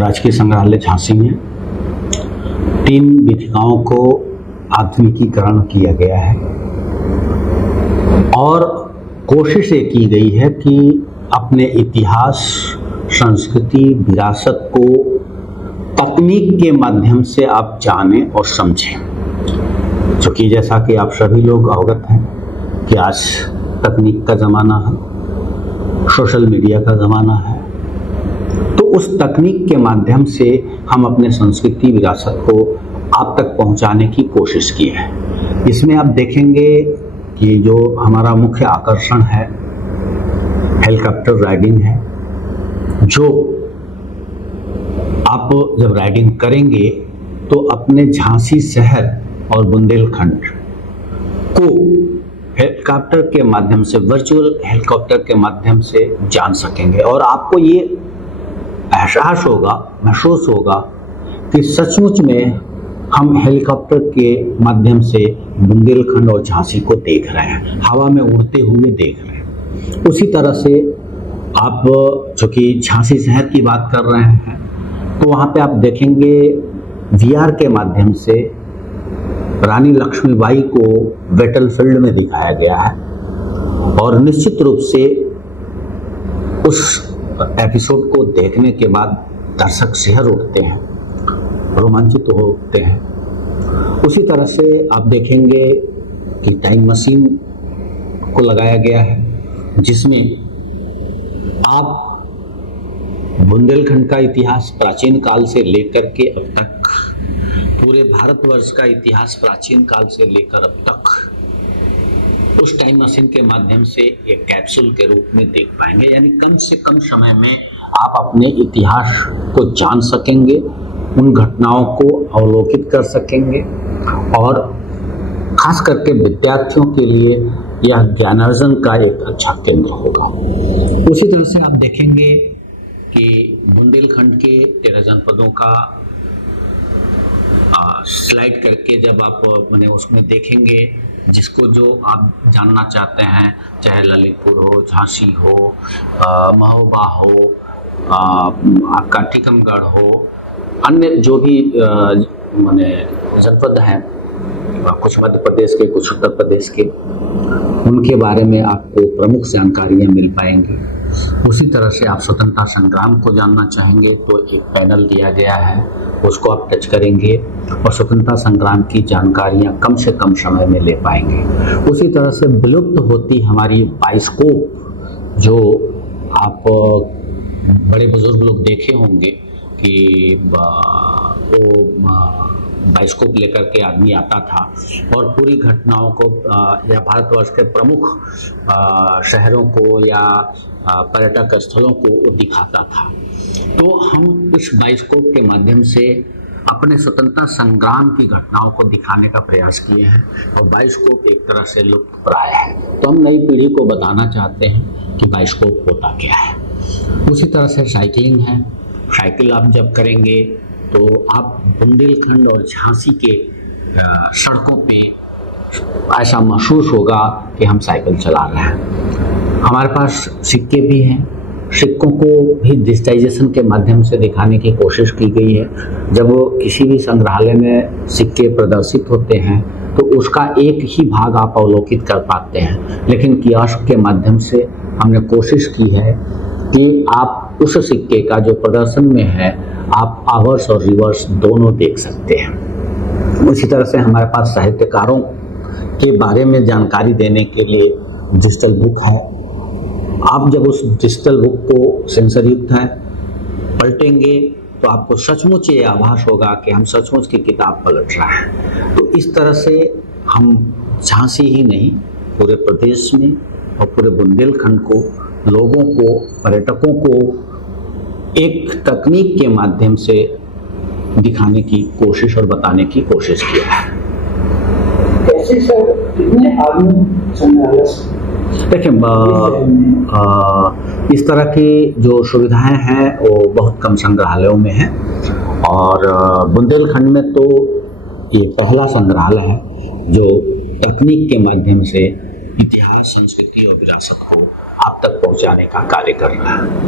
राजकीय संग्रहालय झांसी में 3 वीथिकाओं को आधुनिकीकरण किया गया है और कोशिश ये की गई है कि अपने इतिहास, संस्कृति, विरासत को तकनीक के माध्यम से आप जानें और समझें। चूँकि जैसा कि आप सभी लोग अवगत हैं कि आज तकनीक का ज़माना है, सोशल मीडिया का ज़माना है, तो उस तकनीक के माध्यम से हम अपने संस्कृति, विरासत को आप तक पहुंचाने की कोशिश की है। इसमें आप देखेंगे कि जो हमारा मुख्य आकर्षण है हेलीकॉप्टर राइडिंग है, जो आप जब राइडिंग करेंगे तो अपने झांसी शहर और बुंदेलखंड को हेलीकॉप्टर के माध्यम से, वर्चुअल हेलीकॉप्टर के माध्यम से जान सकेंगे और आपको ये एहसास होगा, महसूस होगा कि सचमुच में हम हेलीकॉप्टर के माध्यम से बुंदेलखंड और झांसी को देख रहे हैं, हवा में उड़ते हुए देख रहे हैं। उसी तरह से आप चूँकि झांसी शहर की बात कर रहे हैं तो वहाँ पे आप देखेंगे VR के माध्यम से रानी लक्ष्मीबाई को बैटलफील्ड में दिखाया गया है और निश्चित रूप से उस एपिसोड को देखने के बाद दर्शक शिहर उठते हैं, रोमांचित होते हैं। उसी तरह से आप देखेंगे कि टाइम मशीन को लगाया गया है जिसमें आप बुंदेलखंड का इतिहास प्राचीन काल से लेकर के अब तक, पूरे भारतवर्ष का इतिहास प्राचीन काल से लेकर अब तक उस टाइम मशीन के माध्यम से एक कैप्सूल के रूप में देख पाएंगे। यानी कम से कम समय में आप अपने इतिहास को जान सकेंगे, उन घटनाओं को अवलोकित कर सकेंगे और खास करके विद्यार्थियों के लिए यह ज्ञानार्जन का एक अच्छा केंद्र होगा। उसी तरह से आप देखेंगे कि बुंदेलखंड के 13 जनपदों का स्लाइड करके जब आप मैंने उसमें देखेंगे, जिसको जो आप जानना चाहते हैं, चाहे ललितपुर हो, झांसी हो, महोबा हो, आपका टीकमगढ़ हो, अन्य जो भी माने जनपद हैं, कुछ मध्य प्रदेश के, कुछ उत्तर प्रदेश के, उनके बारे में आपको प्रमुख जानकारियाँ मिल पाएंगी। उसी तरह से आप स्वतंत्रता संग्राम को जानना चाहेंगे तो एक पैनल दिया गया है, उसको आप टच करेंगे और स्वतंत्रता संग्राम की जानकारियाँ कम से कम समय में ले पाएंगे। उसी तरह से विलुप्त होती हमारी बाइस्कोप, जो आप बड़े बुजुर्ग लोग देखे होंगे कि वो बाइस्कोप लेकर के आदमी आता था और पूरी घटनाओं को या भारतवर्ष के प्रमुख शहरों को या पर्यटक स्थलों को वो दिखाता था। तो हम इस बाइस्कोप के माध्यम से अपने स्वतंत्रता संग्राम की घटनाओं को दिखाने का प्रयास किए हैं और बाइस्कोप एक तरह से लुप्त प्राय है। तो हम नई पीढ़ी को बताना चाहते हैं कि बाइस्कोप होता क्या है। उसी तरह से साइकिलिंग है, साइकिल आप जब करेंगे तो आप बुंदेलखंड और झांसी के सड़कों पे ऐसा महसूस होगा कि हम साइकिल चला रहे हैं। हमारे पास सिक्के भी हैं, सिक्कों को भी डिजिटाइजेशन के माध्यम से दिखाने की कोशिश की गई है। जब किसी भी संग्रहालय में सिक्के प्रदर्शित होते हैं तो उसका एक ही भाग आप अवलोकित कर पाते हैं, लेकिन कियोस्क के माध्यम से हमने कोशिश की है कि आप उस सिक्के का जो प्रदर्शन में है आप आवर्स और रिवर्स दोनों देख सकते हैं। उसी तरह से हमारे पास साहित्यकारों के बारे में जानकारी देने के लिए डिजिटल बुक है। आप जब उस डिजिटल बुक को सेंसरयुक्त है पलटेंगे तो आपको सचमुच ये आभास होगा कि हम सचमुच की किताब पलट रहे हैं। तो इस तरह से हम झांसी ही नहीं, पूरे प्रदेश में और पूरे बुंदेलखंड को, लोगों को, पर्यटकों को एक तकनीक के माध्यम से दिखाने की कोशिश और बताने की कोशिश किया है। कैसे सर, कितने आदमी संग्रहालय? देखिए, इस तरह की जो सुविधाएं हैं वो बहुत कम संग्रहालयों में हैं और बुंदेलखंड में तो ये पहला संग्रहालय है जो तकनीक के माध्यम से इतिहास, संस्कृति और विरासत को आप तक पहुंचाने का कार्य कर रहा है।